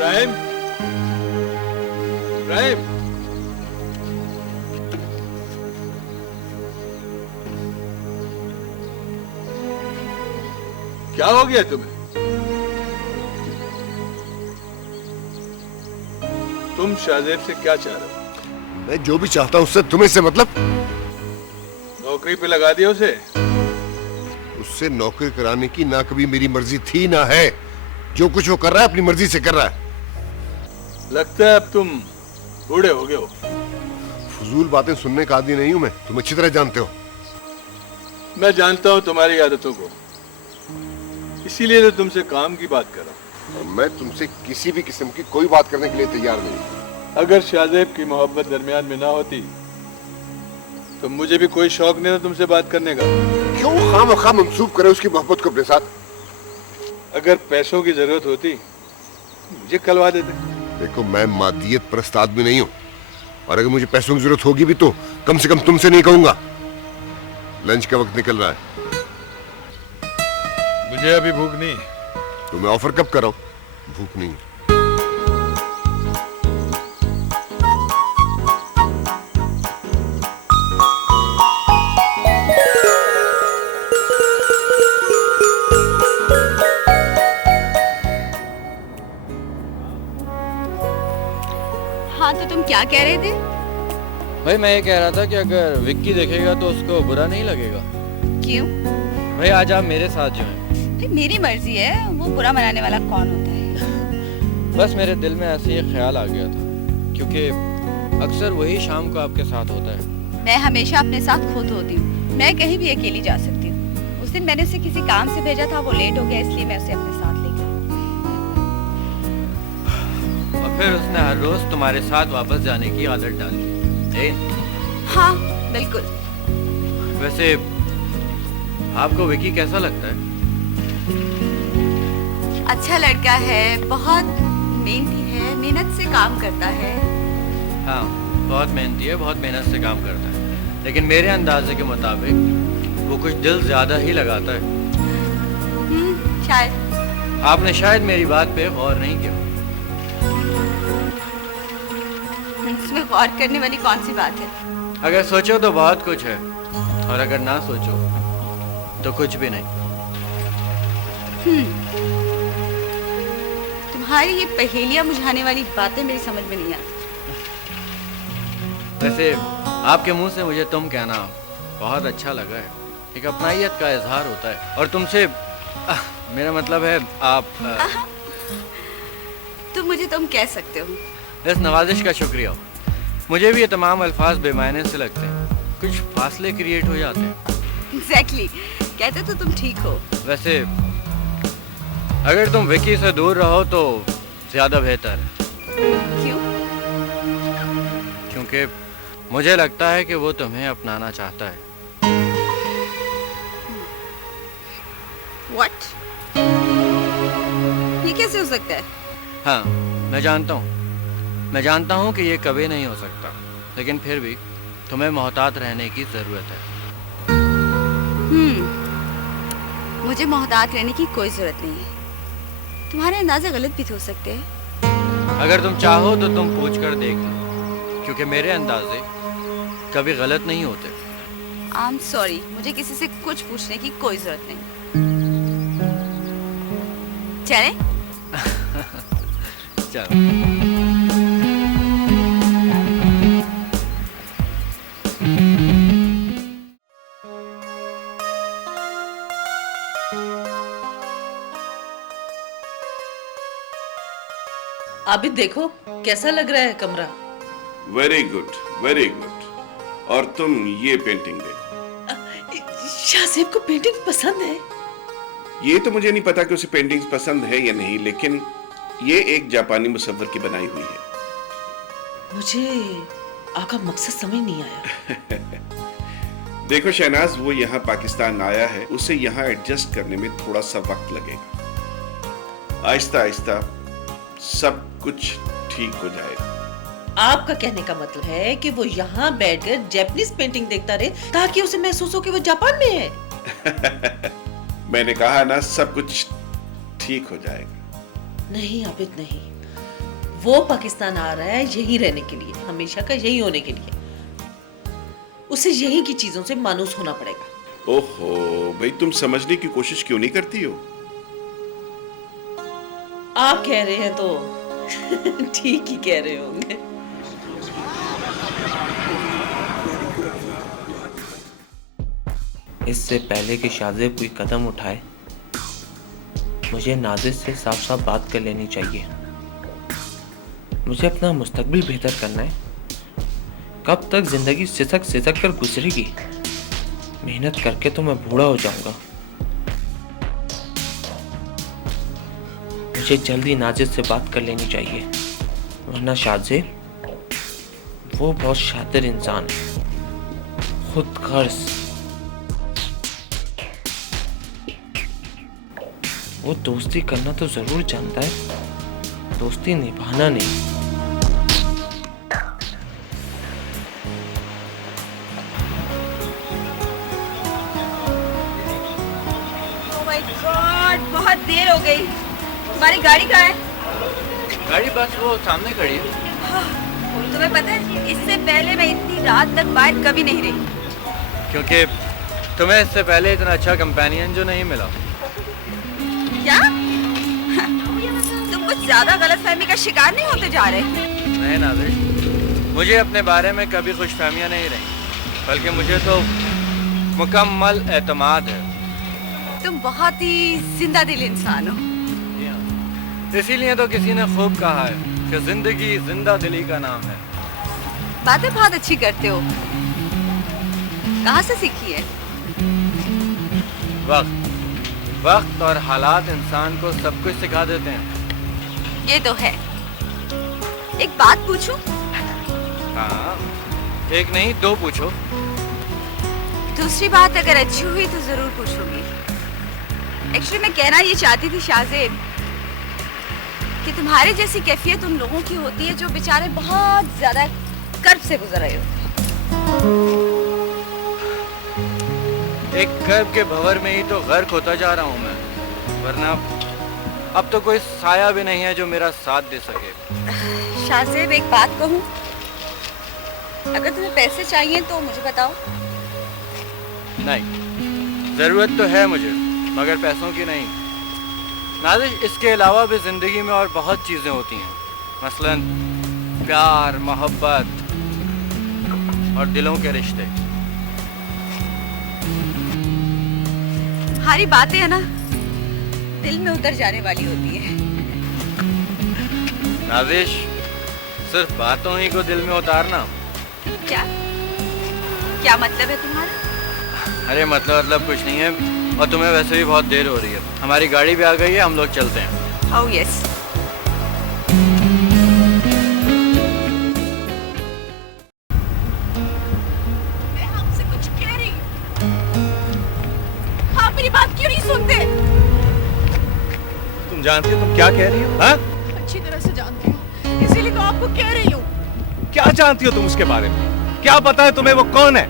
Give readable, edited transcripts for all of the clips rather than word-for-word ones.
इब्राहिम, इब्राहिम, क्या हो गया तुम्हें? तुम शाहजेब से क्या चाह रहे हो? मैं जो भी चाहता हूं उससे तुम्हें से मतलब? नौकरी पे लगा दिया उसे? उससे नौकरी कराने की ना कभी मेरी मर्जी थी ना है। जो कुछ वो कर रहा है अपनी मर्जी से कर रहा है। लगता है अब तुम बूढ़े हो गए हो। फजूल बातें सुनने का आदी नहीं हूं मैं, तुम अच्छी तरह जानते हो। मैं जानता हूं तुम्हारी आदतों को, इसीलिए तो तुमसे काम की बात कर रहा हूं। और मैं तुमसे किसी भी किस्म की कोई बात करने के लिए तैयार नहीं। अगर शाहजेब की मोहब्बत दरमियान में ना होती तो मुझे भी कोई शौक नहीं था तुमसे बात करने का। क्यों खामखा मंसूब करे उसकी मोहब्बत को अपने साथ? अगर पैसों की जरूरत होती मुझे कलवा देते। देखो मैं मादियत परस्त आदमी नहीं हूं, और अगर मुझे पैसों की जरूरत होगी भी तो कम से कम तुमसे नहीं कहूंगा। लंच का वक्त निकल रहा है। मुझे अभी भूख नहीं। तो मैं ऑफर कब कर रहा हूं? भूख नहीं। हाँ तो तुम क्या कह रहे थे? भाई मैं ये कह रहा था कि अगर विक्की देखेगा तो उसको बुरा नहीं लगेगा। क्यों? भाई आज आप मेरे साथ जो हैं। भाई मेरी मर्जी है, वो बुरा मनाने वाला कौन होता है? बस मेरे दिल में ऐसे ही ख्याल आ गया था, क्योंकि अक्सर वही शाम को आपके साथ होता है। मैं हमेशा अपने साथ खुद होती हूँ, मैं कहीं भी अकेली जा सकती हूँ। उस दिन मैंने उसे किसी काम से भेजा था, वो लेट हो गया इसलिए मैं उसे अपने साथ ले गई। और फिर उसने हर रोज तुम्हारे साथ वापस जाने की आदत डाल दी। हाँ बिल्कुल। वैसे आपको विक्की कैसा लगता है? अच्छा लड़का है, बहुत मेहनती है, मेहनत से काम करता है। हाँ बहुत मेहनती है, बहुत मेहनत से काम करता है, लेकिन मेरे अंदाजे के मुताबिक वो कुछ दिल ज्यादा ही लगाता है। शायद। आपने शायद मेरी बात पे गौर नहीं किया। इसमें गौर करने वाली कौन सी बात है? अगर सोचो तो बहुत कुछ है, और अगर ना सोचो तो कुछ भी नहीं। तुम्हारी ये पहेलियां बुझाने वाली बातें मेरी समझ में नहीं आती। वैसे आपके मुंह से मुझे तुम कहना बहुत अच्छा लगा है। एक अपनाइयत का इजहार होता है, और तुमसे मेरा मतलब है आप तुम मुझे तुम कह सकते हो। इस नवाजिश का शुक्रिया। मुझे भी ये तमाम अल्फाज बेमायने से लगते हैं, कुछ फासले क्रिएट हो जाते हैं। एग्जैक्टली, कहते तो तुम ठीक हो। वैसे अगर तुम विकी से दूर रहो तो ज्यादा बेहतर है। क्यों? क्योंकि मुझे लगता है कि वो तुम्हें अपनाना चाहता है। What? ये कैसे हो सकता है? हाँ मैं जानता हूँ कि ये कभी नहीं हो सकता, लेकिन फिर भी तुम्हें मोहतात रहने की जरूरत है। मुझे मोहतात रहने की कोई जरूरत नहीं है। तुम्हारे अंदाजे गलत भी तो हो सकते हैं। अगर तुम चाहो तो तुम पूछ कर देख लो, क्योंकि मेरे अंदाजे कभी गलत नहीं होते। I'm sorry, मुझे किसी से कुछ पूछने की कोई जरूरत नहीं। चले? चलो। अभी देखो कैसा लग रहा है कमरा। Very good, very good. और तुम ये पेंटिंग देखो। शाहजेब को पेंटिंग पसंद है? ये तो मुझे नहीं पता कि उसे पेंटिंग्स पसंद है या नहीं, लेकिन ये एक जापानी मुसव्विर की बनाई हुई है। मुझे आपका मकसद समझ नहीं आया। देखो शहनाज, वो यहाँ पाकिस्तान आया है, उसे यहाँ एडजस्ट करने में थोड़ा सा वक्त लगेगा। आहिस्ता आहिस्ता सब कुछ ठीक हो जाएगा। आपका कहने का मतलब है कि वो यहाँ बैठकर जापानीज पेंटिंग देखता रहे ताकि उसे महसूस हो कि वो जापान में है। मैंने कहा ना, सब कुछ ठीक हो जाएगा। नहीं आबिद नहीं, वो पाकिस्तान आ रहा है यहीं रहने के लिए, हमेशा का यही होने के लिए। उसे यहीं की चीजों से मानूस होना पड़ेगा। ओहो भाई, तुम समझने की कोशिश क्यों नहीं करती हो? आप कह रहे हैं तो ठीक ही कह रहे होंगे। इससे पहले कि शाज़ेब कोई कदम उठाए, मुझे नाज़िर से साफ साफ बात कर लेनी चाहिए। मुझे अपना मुस्तकबिल बेहतर करना है। कब तक जिंदगी सिसक सिसक कर गुजरेगी? मेहनत करके तो मैं बूढ़ा हो जाऊंगा। मुझे जल्दी नाज़िर से बात कर लेनी चाहिए, वरना शाज़ेब वो बहुत शातिर इंसान है, खुद गर्ज। वो दोस्ती करना तो जरूर जानता है, दोस्ती निभाना नहीं। Oh my God, बहुत देर हो गई। तुम्हारी गाड़ी कहाँ है? गाड़ी बस वो सामने खड़ी है। तुम्हें पता है, इससे पहले मैं इतनी रात तक बाहर कभी नहीं रही। क्योंकि तुम्हें इससे पहले इतना अच्छा कंपेनियन जो नहीं मिला। क्या? तुम कुछ ज्यादा गलतफहमी का शिकार नहीं होते जा रहे? नहीं नाज़िर, मुझे अपने बारे में कभी खुशफहमियां नहीं रही, बल्कि मुझे तो मुकम्मल एतमाद है। तुम बहुत ही जिंदा दिल इंसान हो। इसीलिए तो किसी ने खूब कहा है कि जिंदगी जिंदा दिली का नाम है। बातें बहुत अच्छी करते हो। कहाँ से सीखी है? वक्त और हालात इंसान को सब कुछ सिखा देते हैं। ये तो है। एक बात पूछूं? हाँ, एक नहीं दो पूछो। दूसरी बात अगर अच्छी हुई तो जरूर पूछूंगी। एक्चुअली मैं कहना ये चाहती थी शाज़ेब कि तुम्हारे जैसी कैफियत उन लोगों की होती है जो बेचारे बहुत ज्यादा कर्ब से गुजर रहे होते हैं। एक कर्ब के भंवर में ही तो गर्क होता जा रहा हूँ मैं, वरना अब तो कोई साया भी नहीं है जो मेरा साथ दे सके। शाज़ेब एक बात कहूँ, अगर तुम्हें पैसे चाहिए तो मुझे बताओ। नहीं, जरूरत तो है मुझे, मगर पैसों की नहीं। नाज़िर, इसके अलावा भी जिंदगी में और बहुत चीजें होती हैं, मसलन प्यार, मोहब्बत और दिलों के रिश्ते। तुम्हारी बातें है ना, दिल में उतर जाने वाली होती है। नाज़िर, सिर्फ बातों ही को दिल में उतारना। क्या क्या मतलब है तुम्हारा? अरे मतलब कुछ नहीं है, और तुम्हें वैसे भी बहुत देर हो रही है। हमारी गाड़ी भी आ गई है, हम लोग चलते हैं। Oh yes. मैं हमसे कुछ कह रही हूँ, आप मेरी बात क्यों नहीं सुनते? तुम जानती हो तुम क्या कह रही हो? हाँ? अच्छी तरह से जानती हूँ, इसीलिए तो आपको कह रही हूँ। क्या जानती हो तुम उसके बारे में? क्या पता है तुम्हें वो कौन है?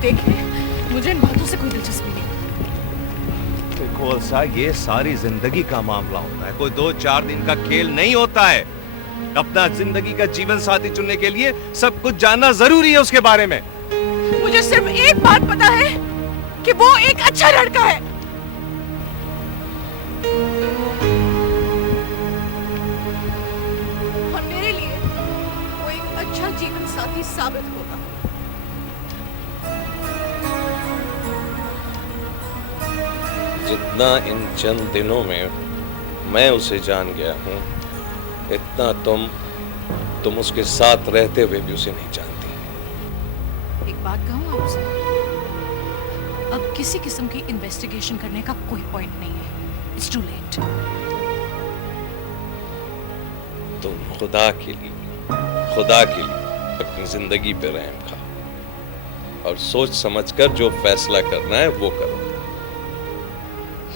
देखिए, मुझे इन बातों से कोई दिलचस्पी नहीं। देखो अलसा, ये सारी जिंदगी का मामला होता है, कोई 2-4 दिन का खेल नहीं होता है। अपना जिंदगी का जीवन साथी चुनने के लिए सब कुछ जानना जरूरी है उसके बारे में। मुझे सिर्फ एक बात पता है कि वो एक अच्छा लड़का है। और मेरे लिए वो एक अच्छा जीवन साथी साबित होगा। जितना इन चंद दिनों में मैं उसे जान गया हूँ, इतना तुम उसके साथ रहते हुए भी उसे नहीं जानती। एक बात कहूँ आपसे, अब किसी किस्म की इन्वेस्टिगेशन करने का कोई पॉइंट नहीं है। It's too late. तुम खुदा के लिए अपनी जिंदगी पे रहम खाओ और सोच समझकर जो फैसला करना है वो करो।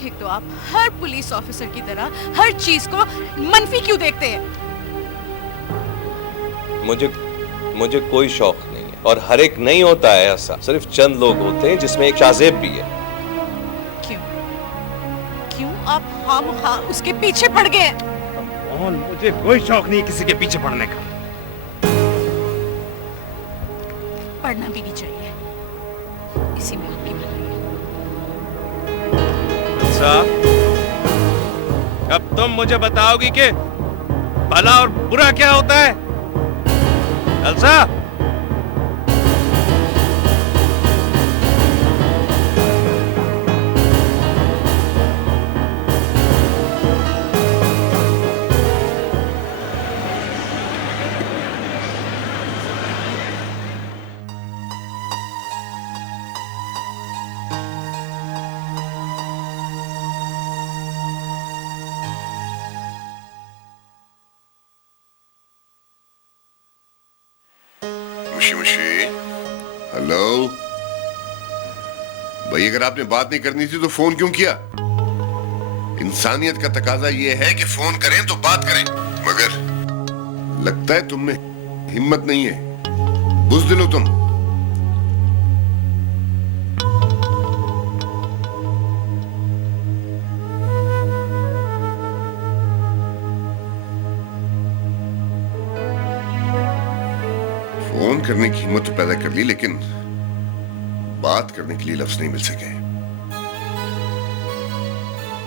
एक तो आप हर पुलिस ऑफिसर की तरह हर चीज को मनफी क्यों देखते हैं? मुझे कोई शौक नहीं है, और हर एक नहीं होता है ऐसा। सिर्फ चंद लोग होते हैं, जिसमें एक शाज़ेब भी है। क्यों आप खामखा उसके पीछे पड़ गए? मोहन, मुझे कोई शौक नहीं किसी के पीछे पड़ने का। पढ़ना भी नहीं चाहिए, इसी में आपकी भलाई है। साहब, अब तुम मुझे बताओगी कि भला और बुरा क्या होता है? अलसा, मुशी मुशी, हेलो भाई, अगर आपने बात नहीं करनी थी तो फोन क्यों किया? इंसानियत का तकाजा ये है कि फोन करें तो बात करें, मगर लगता है तुम में हिम्मत नहीं है, बुज़दिल हो तुम। फोन करने की हिम्मत तो पैदा कर ली, लेकिन बात करने के लिए लफ्ज नहीं मिल सके।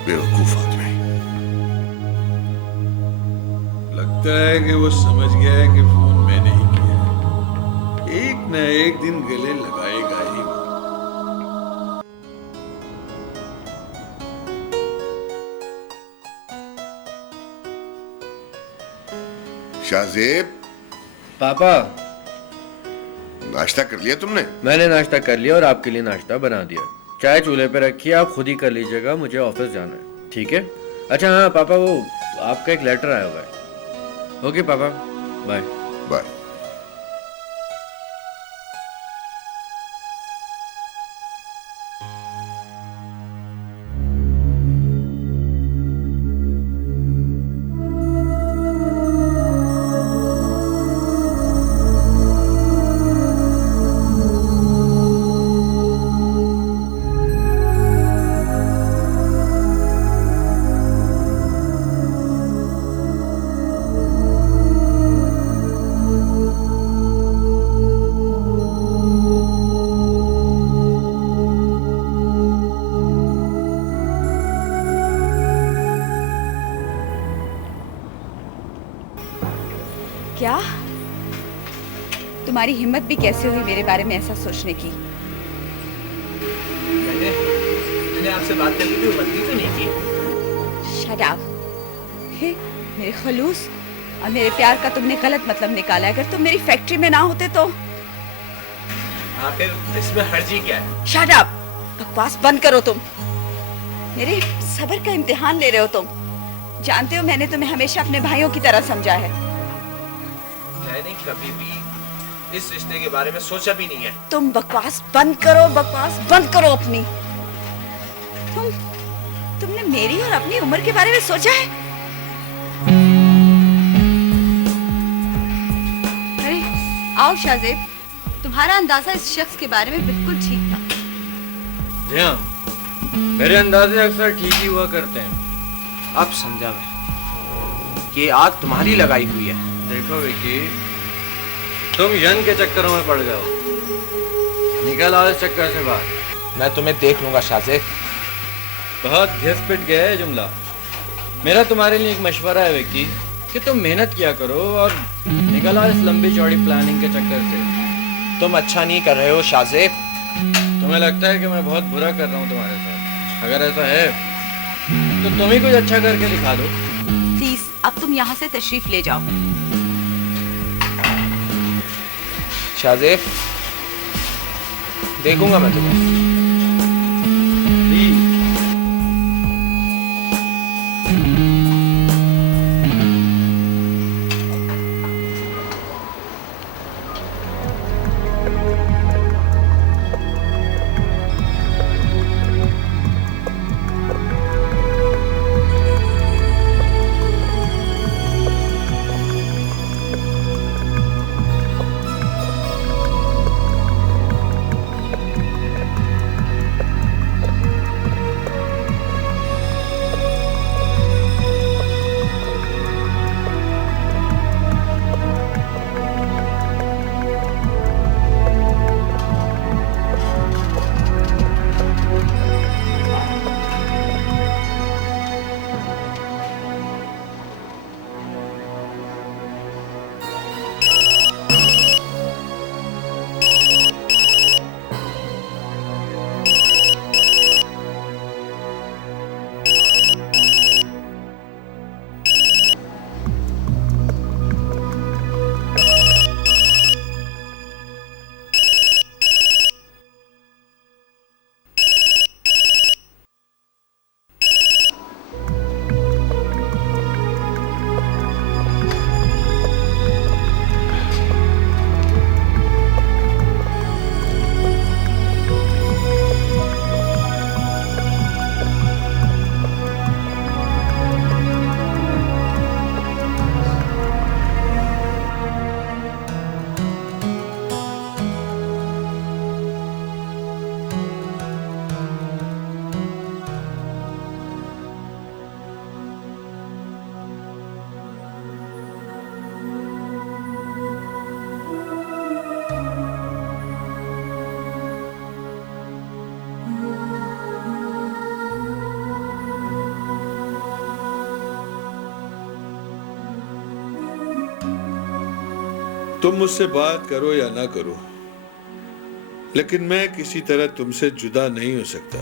बेवकूफ आदमी। लगता है कि वो समझ गया है कि फोन मैंने ही किया है। एक न एक दिन गले लगाएगा ही वो। शाहजेब, पापा, नाश्ता कर लिया तुमने? मैंने नाश्ता कर लिया और आपके लिए नाश्ता बना दिया। चाय चूल्हे पे रखिए, आप खुद ही कर लीजिएगा, मुझे ऑफिस जाना है, ठीक है? अच्छा हाँ पापा, वो आपका एक लेटर आया हुआ है। ओके पापा, बाय बाय। क्या तुम्हारी हिम्मत भी कैसे हुई मेरे बारे में ऐसा सोचने की? मैंने आपसे बात करने की गलती तो नहीं की। Shut up. मेरे खलूस और मेरे प्यार का तुमने गलत मतलब निकाला। अगर तुम मेरी फैक्ट्री में ना होते तो। आखिर इसमें हर्जी क्या है? शट अप, बकवास बंद करो तुम। मेरे सब्र का इम्तिहान ले रहे हो तुम। जानते हो मैंने तुम्हें हमेशा अपने भाइयों की तरह समझा है। मैंने कभी भी इस रिश्ते के बारे में सोचा भी नहीं है। तुम बकवास बंद करो, बकवास बंद करो अपनी। तुमने मेरी और अपनी उम्र के बारे में सोचा है? अरे आओ शाहजेब, तुम्हारा अंदाजा इस शख्स के बारे में बिल्कुल ठीक था। जी हाँ, मेरे अंदाजे अक्सर ठीक ही हुआ करते हैं। अब समझा मैं कि आग तुम्हारी लगाई हुई है। देखो विकी, तुम यन के चक्करों में पड़ गए हो। निकल आओ इस चक्कर से बाहर। मैं तुम्हें देख लूंगा शाहजेब। बहुत घिस पिट गया है जुमला। मेरा तुम्हारे लिए एक मशवरा है विकी कि तुम मेहनत किया करो और निकल आओ इस लंबी चौड़ी प्लानिंग के चक्कर से। तुम अच्छा नहीं कर रहे हो शाहजेब। तुम्हें लगता है कि मैं बहुत बुरा कर रहा हूँ तुम्हारे साथ? अगर ऐसा है तो तुम ही कुछ अच्छा करके दिखा दो। प्लीज अब तुम यहाँ से तशरीफ ले जाओ। शाहजेब, देखूंगा मैं तुम्हें। प्लीज। तुम मुझसे बात करो या ना करो, लेकिन मैं किसी तरह तुमसे जुदा नहीं हो सकता।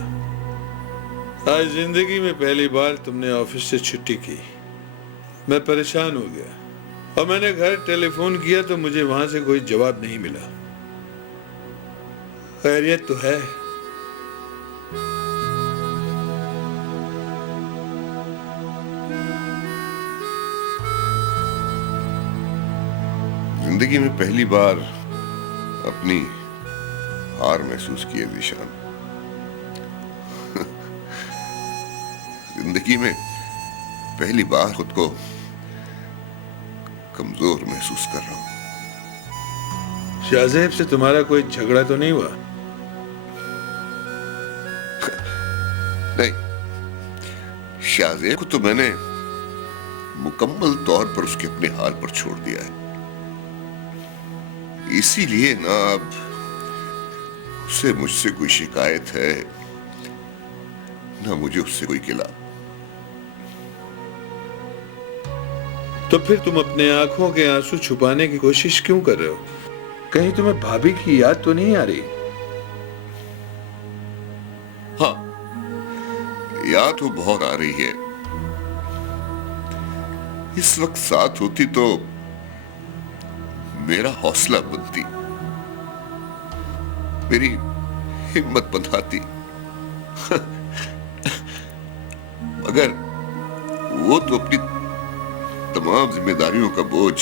आज जिंदगी में पहली बार तुमने ऑफिस से छुट्टी की। मैं परेशान हो गया और मैंने घर टेलीफोन किया तो मुझे वहां से कोई जवाब नहीं मिला। खैरियत तो है? जिंदगी में पहली बार अपनी हार महसूस की है ज़ीशान। जिंदगी में पहली बार खुद को कमजोर महसूस कर रहा हूं। शाहजेब से तुम्हारा कोई झगड़ा तो नहीं हुआ? नहीं, शाहजेब को तो मैंने मुकम्मल तौर पर उसके अपने हाल पर छोड़ दिया है। इसीलिए ना अब उसे मुझसे कोई शिकायत है, ना मुझे उससे कोई गिला। तो फिर तुम अपने आंखों के आंसू छुपाने की कोशिश क्यों कर रहे हो? कहीं तुम्हें भाभी की याद तो नहीं आ रही? हाँ, याद तो बहुत आ रही है। इस वक्त साथ होती तो मेरा हौसला बनती, मेरी हिम्मत बंधाती। मगर वो तो अपनी तमाम जिम्मेदारियों का बोझ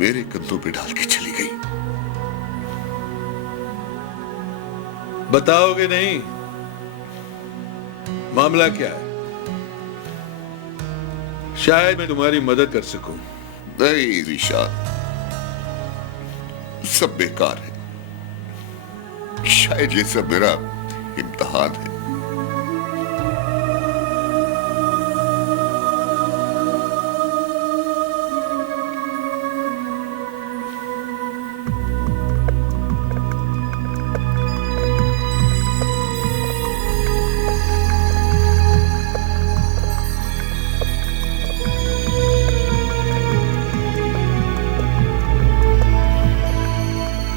मेरे कंधों पे डाल के चली गई। बताओगे नहीं? मामला क्या है? शायद मैं तुम्हारी मदद कर सकूं। नहीं ज़ीशान, सब बेकार है। शायद ये सब मेरा इम्तिहान है।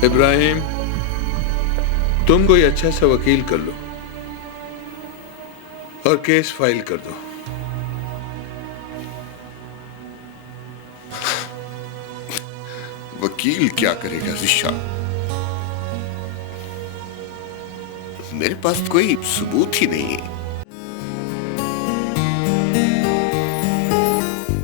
इब्राहिम, तुम कोई अच्छा सा वकील कर लो और केस फाइल कर दो। वकील क्या करेगा ज़ीशान? मेरे पास कोई सबूत ही नहीं है।